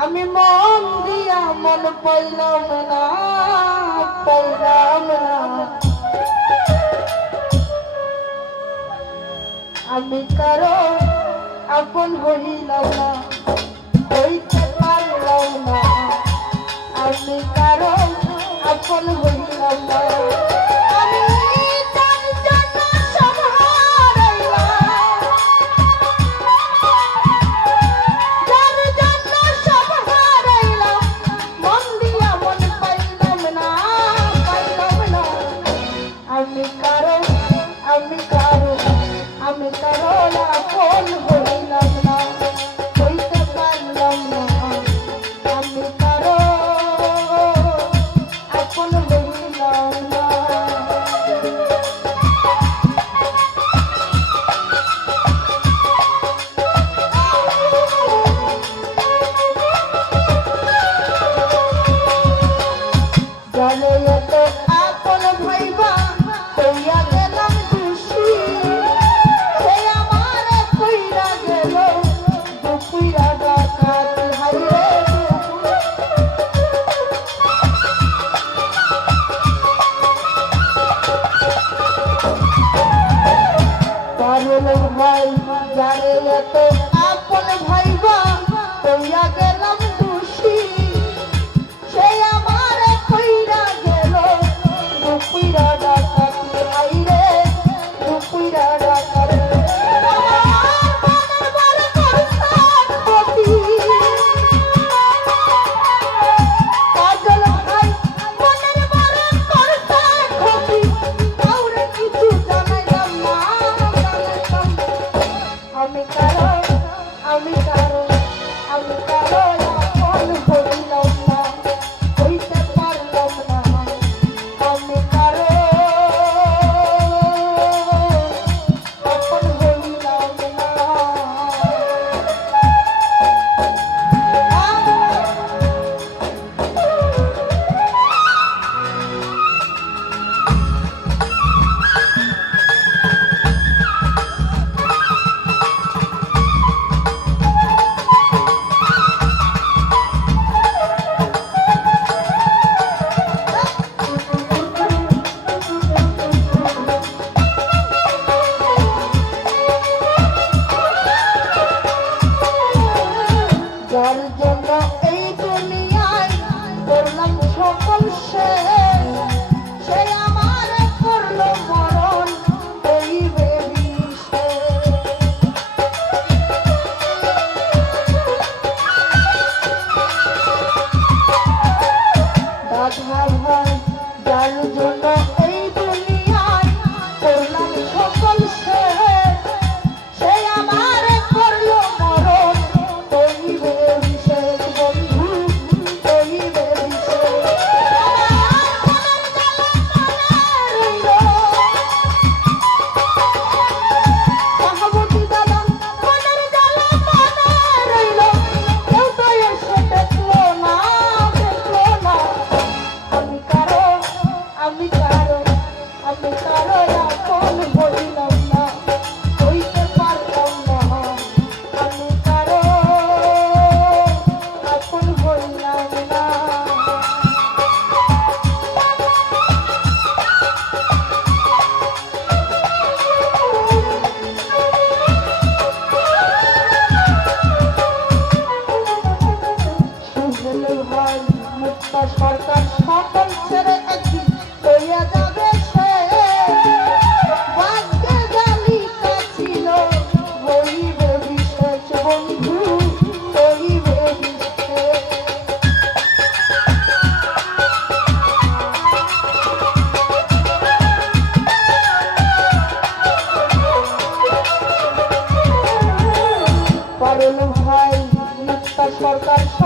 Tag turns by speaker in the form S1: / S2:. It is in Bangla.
S1: আমি মন দিয়া মন পাইলাম না পাইলাম না আমি কারো আপন হইলাম না ตกอาปนภัยว่าตกยาก আমি কারো আমি কারো আমি কারো সরকার